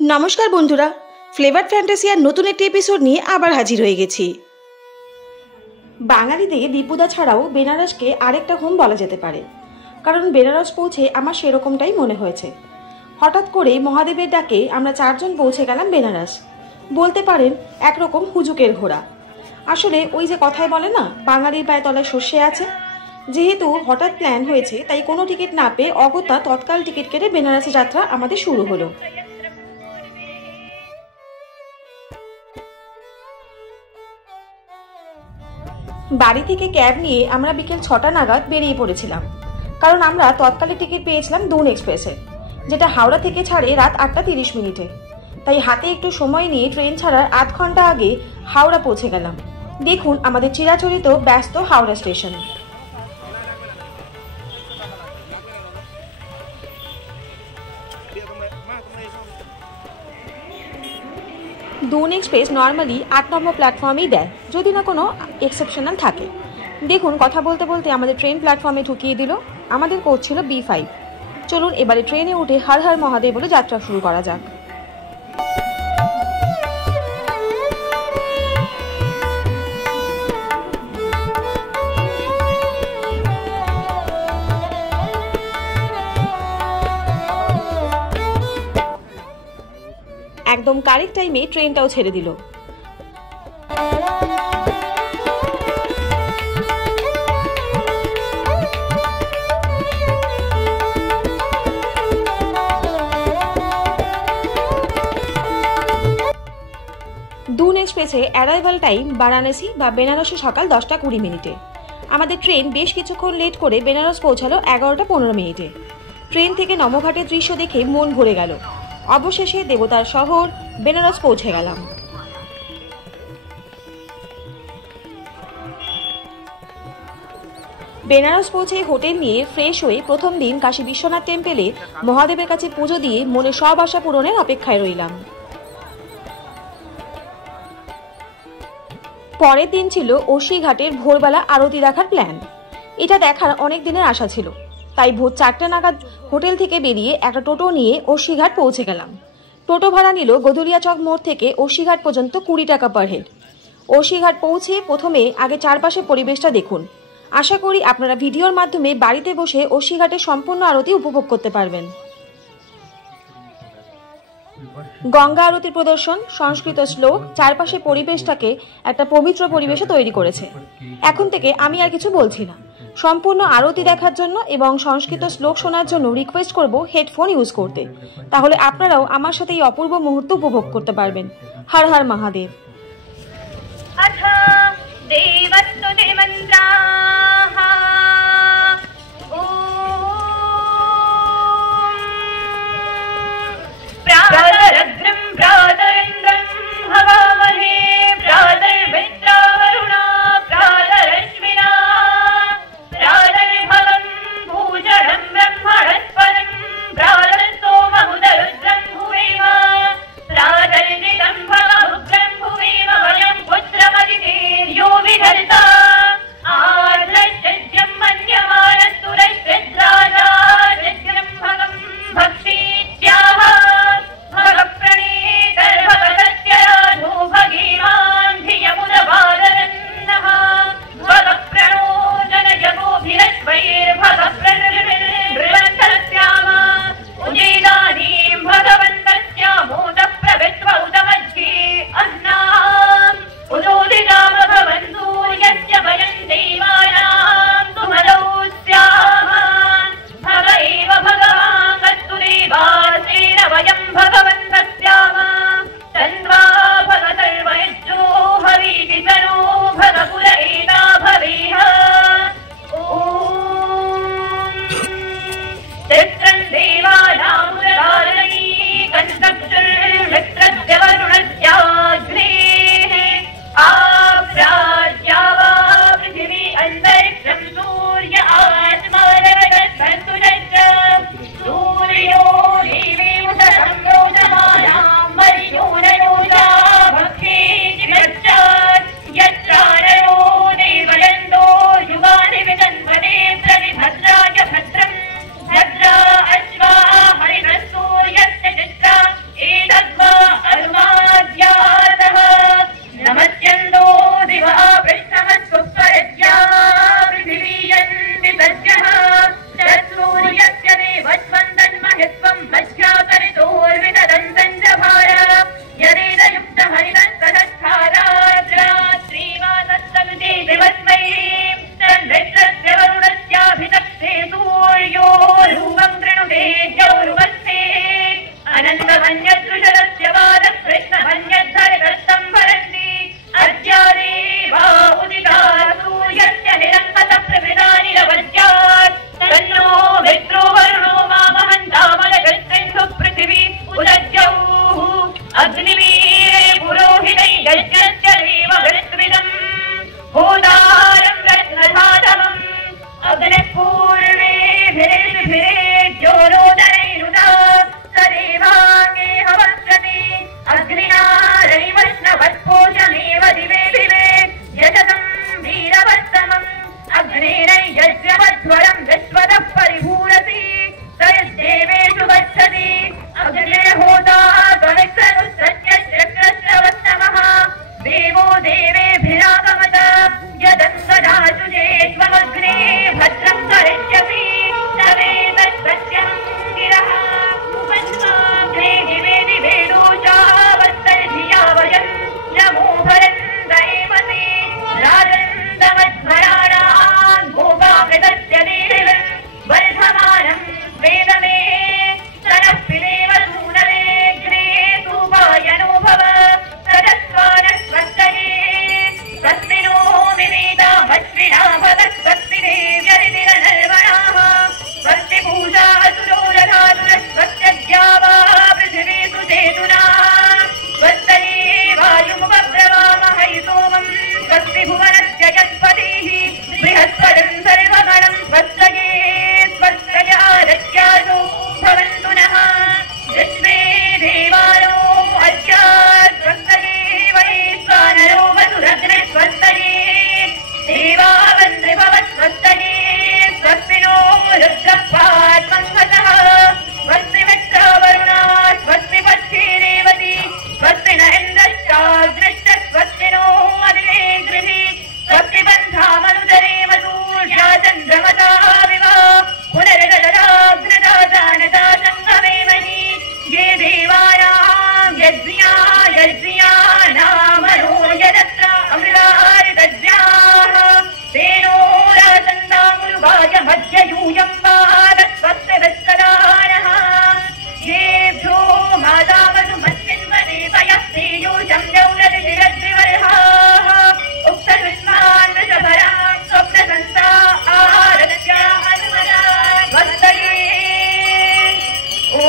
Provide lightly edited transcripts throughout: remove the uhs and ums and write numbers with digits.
नमस्कार बंधुरा फ्लेवर फैंटासियार नतून एक एपिसोड निये आबार हाजिर हो गेছি। बांगालीদের দীপুদা ছাড়াও বেনারসকে আরেকটা হোম বলা যেতে পারে, কারণ বেনারস পৌঁছে আমার সেরকমটাই মনে হয়েছে। হঠাৎ করে মহাদেবের ডাকে আমরা চারজন পৌঁছে গেলাম বেনারস। বলতে পারেন একরকম হুজুকের ঘোড়া। আসলে ওই যে কথায় বলে না, বাঙালির পায়ে তলায় সর্ষে আছে। যেহেতু হঠাৎ প্ল্যান হয়েছে, তাই কোনো টিকিট না পেয়ে অগত্যা তৎকাল টিকিট কেটে বেনারসে যাত্রা আমাদের শুরু হলো। বাড়ি থেকে ক্যাব নিয়ে আমরা বিকেল 6টা নাগাদ বেরিয়ে পড়েছিলাম, কারণ আমরা তৎকালে টিকিট পেয়েছিলাম দুন এক্সপ্রেসে, যেটা হাওড়া থেকে ছাড়ে রাত 8টা 30 মিনিটে। তাই হাতে একটু সময় নিয়ে ট্রেন ছাড়ার আধ ঘন্টা আগে হাওড়া পৌঁছে গেলাম। দেখুন আমাদের চিরাচরিত ব্যস্ত হাওড়া স্টেশন। দুন এক্সপ্রেস নর্মালি 8 নম্বর প্ল্যাটফর্মেই দেয়, যদি না কোনো এক্সেপশনাল থাকে। দেখুন কথা বলতে বলতে আমাদের ট্রেন প্ল্যাটফর্মে ঢুকিয়ে দিল। আমাদের কোচ ছিল B5। চলুন এবারে ট্রেনে উঠে হর হর মহাদেব বলে যাত্রা শুরু করা যাক। একদম কারেক্ট টাইমে ট্রেনটাও ছেড়ে দিল। দুন এক্সপ্রেসে অ্যারাইভাল টাইম বারাণসী বা বেনারসে সকাল 10টা 20 মিনিটে। আমাদের ট্রেন বেশ কিছুক্ষণ লেট করে বেনারস পৌঁছালো 11টা 15 মিনিটে। ট্রেন থেকে নমঘাটের দৃশ্য দেখে মন ভরে গেল। অবশেষে দেবতার শহর বেনারস পৌঁছে গেলাম। বেনারস পৌঁছে হোটেল নিয়ে ফ্রেশ হয়ে প্রথম দিন কাশী বিশ্বনাথ টেম্পলে মহাদেবের কাছে পুজো দিয়ে মনে সব আশা পূরণের অপেক্ষায় রইলাম। পরের দিন ছিল ওশি ঘাটের ভোরবেলা আরতি দেখার প্ল্যান। এটা দেখার অনেক দিনের আশা ছিল, তাই ভোর 4টা নাগাদ হোটেল থেকে বেরিয়ে একটা টোটো নিয়ে ওশিঘাট পৌঁছে গেলাম। টোটো ভাড়া নিল গদুলিয়া চক মোড় থেকে ওশিঘাট পর্যন্ত 20 টাকা পার হেড। ওশিঘাট পৌঁছে প্রথমে আগে চারপাশে পরিবেশটা দেখুন। আশা করি আপনারা ভিডিওর মাধ্যমে বাড়িতে বসে ওশিঘাটের সম্পূর্ণ আরতি উপভোগ করতে পারবেন। গঙ্গা আরতির প্রদর্শন, সংস্কৃত শ্লোক চারপাশে পরিবেশটাকে একটা পবিত্র পরিবেশে তৈরি করেছে। এখন থেকে আমি আর কিছু বলছি না, সম্পূর্ণ আরতি দেখার জন্য এবং সংস্কৃত শ্লোক শোনার জন্য রিকোয়েস্ট করব হেডফোন ইউজ করতে। তাহলে আপনারাও আমার সাথে এই অপূর্ব মুহূর্ত উপভোগ করতে পারবেন। হর হর মহাদেব। कृष्णमन्यदृशरस्य वादः कृष्णमन्यद्धरितस्तं भरन्ति अद्यादेवा उदिता सूर्यस्य निरङ्कतः प्रभृदानिरवद्यात् तन्नो मित्रो वरुणो मामहन्तामलगस्तेन्दुः पृथिवी उदद्यौः अग्निवीरे पुरोहितै यज्ञस्य देवभृत्विदम् होतारं रत्नधातमम् अग्निः पूर्वेभिरेज्योरोदरैरुदा सदेवाङ्गे हवस्यति अग्निना रैवष्णवत्पोषमेव दिवे दिवे यशतं वीरवत्तमम् अग्नेरैयज्ञवध्वरं विश्वतः परिभूरति स यद्देवेषु गच्छति अग्निर्होता त्वमिक्षनुसत्यश्चक्रश्रवत्तमः देवो देवेभिरागमत यदङ्गदाशुजे त्वमग्ने भद्रं करिष्यसि तवेतत्सत्यं गिरः उपस्वाग्ने दिवे दिवे दोषावत्तर्धिया वयं नमो भरन्दयेमसि राजन्दमध्वराणां भोगामृतस्य देवं वर्धमानं वेदमे सनः पिलेव सूनवेग्ने सूपायनो भव सदस्वानस्वस्तये स्वस्तिनो मिमेता भस्विना भवत् स्वस्ति देव्यरितिरनर्वणाः स्वस्ति पूजा असुरो दधातुरस्वस्त्यद्यावा पृथिवी सुचेतुना स्वस्तये वायुमुपब्रवामहै सोमम् स्वस्ति भुवनस्य यत्पतिः बृहस्पतिं सर्वगणं स्वस्तये स्वस्तयादत्यासो भवन्तु नः विश्वे देवानो अद्यात् स्वस्तये वैश्वानरो वसुरग्ने स्वस्तये देवावन्द्रिभवत् स्वस्तये स्वस्तिनो रुद्रपाद्मङ्गतः स्वस्ति मित्रावरुणा स्वस्ति पक्षी रेवती स्वस्ति न इन्द्रश्चाग्निश्च स्वस्तिनो अदिते गृही स्वस्ति बन्धामनुदरे मसूर्या चन्द्रमता विवा पुनर्गददाग्रदा जानता सङ्गमेमहि ये देवानां यज्ञा नामनो यदत्र अमृतारितज्ञाः तेनो रासन्दामुरुवाय मध्ययूयं पादस्वस्य विस्तदानः येभ्यो मादामधुमत्किन्वदेवयः श्रीयूषं जौरदिशिरद्विवर्हाः उक्तकृष्णान् वृषभरां स्वप्नसन्ता आरत्या हनुमना वस्तये ॐ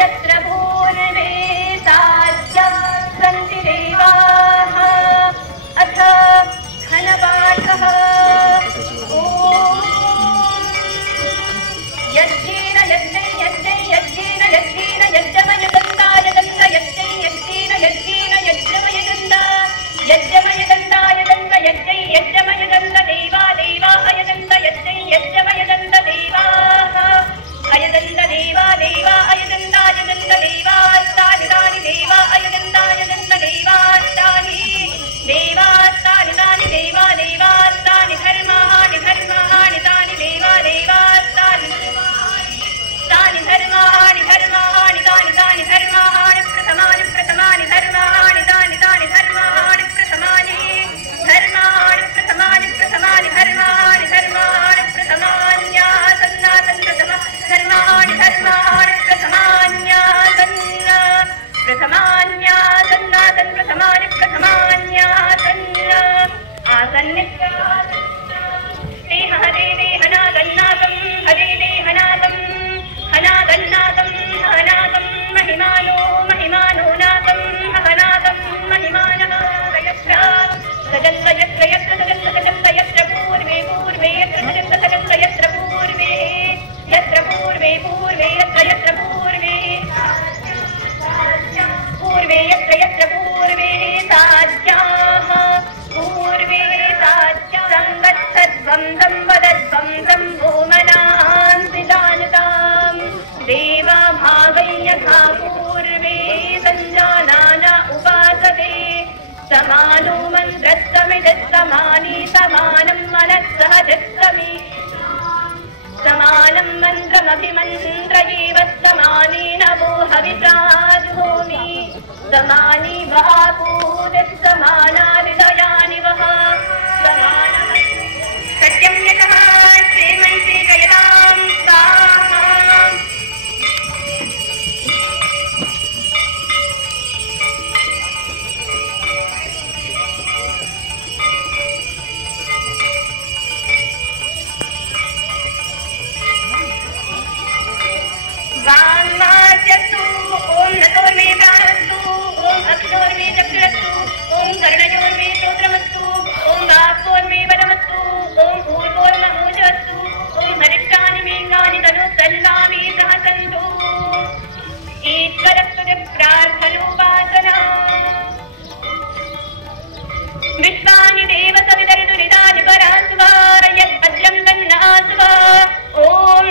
यत्र पूर्वे साध्यं सन्ति देवाः समानो मन्त्रस्तमिदस्तमानि समानं मनस्सह जत्समि समानं मन्त्रमभिमन्त्रयेव समानेन वो हविषा जुहोमि समानि वहापूतस्तमानादिदयानि वः समानः सत्यं यतः श्रीमन्त्री कयतां स्वाहा वाङ्मार्जस्तु ॐ नतोर्मे प्राणस्तु ॐ अक्षोर्मे चक्षुरस्तु ॐ कर्णयोर्मे श्रोत्रमस्तु ॐ वाक्योर्मे वरमस्तु ॐ भूर्भुवस्सु ॐ हरिष्ठानि मेघानि तनुस्तन्वामि सह सन्तु ईश्वरस्तुते प्रार्थनोपासना विश्वानि देव सवितरितुरिदानि परासुवा यद्भद्रं तन्नासुवा ॐ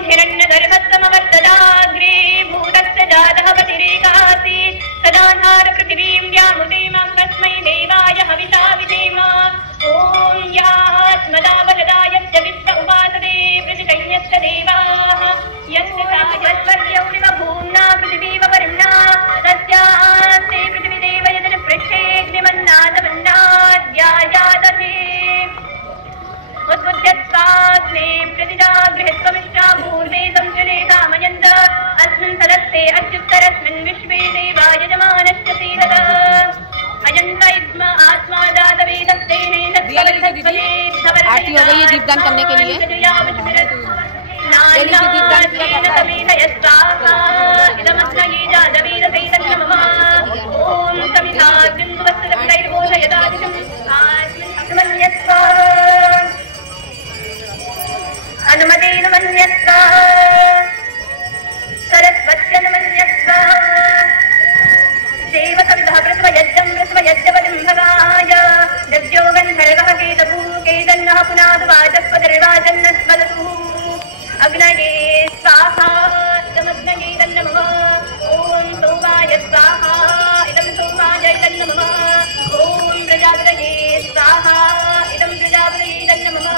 हिरण्यगर्भस्समवर्तदाग्रे भूतस्य जातः पतिरेकासीत् तदाधार पृथिवीं व्यामुदेमां तस्मै देवाय हविषा विधेम ॐ यास्मदावलदायस्य विश्व उपासते प्रतिशय्यस्य देवाः यस्य सायस्वर्यौरिव भूम्ना पृथिवीव वरुणा तस्यास्ते पृथिवीदेव यदन पृष्ठेऽग्निमन्नादमन्नाद्यायादधे उद्बुध्यत्वाग्ने प्रतिजागृहत्वमिष्टा भूर्वे संजने कामयन्त अस्मिन् सदस्ते अत्युत्तरस्मिन् विश्वे देवा यजमानश्च सीदत अयन्त इत्म आत्मा जातवेदस्तेने आरती हो गई है दीपदान करने के लिए। अनुमतेन मन्यस्वा सरस्वत्यनुमन्यस्वा देवसविधः कृत्वयज्ञं कृत्वयज्ञपतिं भगाय दव्यो गन्धर्वः केतभू केतन्नः पुनादुवाचस्पतिर्वाचन्नस्वदतु अग्नये स्वाहा इदमग्नये तन्नमः ॐ सोमाय स्वाहा इदं सोमाय तन्नमः ॐ प्रजापतये स्वाहा इदं प्रजापतये तन्नमः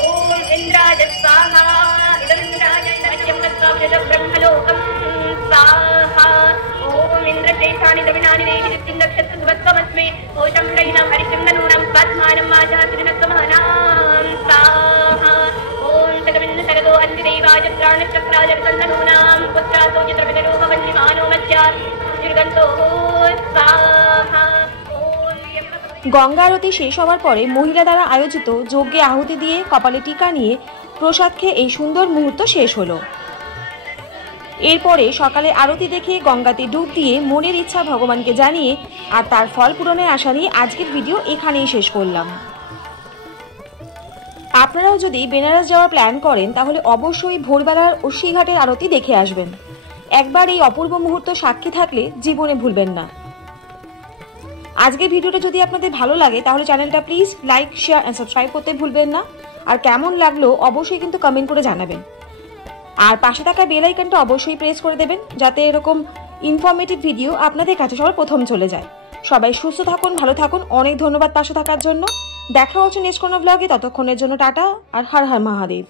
ॐ इन्द्राय स्वाहा इदं इन्द्राय नमः ब्रह्मलोकं स्वाहा ॐ इन्द्रशेषानि दविनानि देहि दित्तिं रक्षतु सुवत्वमस्मै कोशं रयिनां हरिशं नूनं स्वात्मानं माजातिर्नत्वमहनां स्वाहा ॐ सगमिन्न सरदो अन्तिदेवाय प्राणचक्राय सन्दनूनां पुत्रासो चित्रपितरूपवन्निमानो मध्या निर्गन्तो स्वाहा। গঙ্গা আরতি শেষ হওয়ার পরে মহিলা দ্বারা আয়োজিত যজ্ঞে আহুতি দিয়ে কপালে টিকা নিয়ে প্রসাদ খেয়ে এই সুন্দর মুহূর্ত শেষ হলো। এরপরে সকালে আরতি দেখে গঙ্গাতে ডুব দিয়ে মনের ইচ্ছা ভগবানকে জানিয়ে আর তার ফল পূরণের আশা নিয়ে আজকের ভিডিও এখানেই শেষ করলাম। আপনারাও যদি বেনারস যাওয়ার প্ল্যান করেন তাহলে অবশ্যই ভোরবেলার অশ্বীঘাটের আরতি দেখে আসবেন। একবার এই অপূর্ব মুহূর্ত সাক্ষী থাকলে জীবনে ভুলবেন না। আজকের ভিডিওটা যদি আপনাদের ভালো লাগে তাহলে চ্যানেলটা please like share and subscribe করতে ভুলবেন না। আর কেমন লাগলো অবশ্যই কিন্তু কমেন্ট করে জানাবেন। আর পাশে থাকা বেল আইকনটা অবশ্যই প্রেস করে দেবেন যাতে এরকম ইনফরমেটিভ ভিডিও আপনাদের কাছে সবার প্রথম চলে যায়। সবাই সুস্থ থাকুন, ভালো থাকুন। অনেক ধন্যবাদ পাশে থাকার জন্য। দেখা হচ্ছে নেক্সট কোনো ব্লগে। ততক্ষণের জন্য টাটা আর হর হর মহাদেব।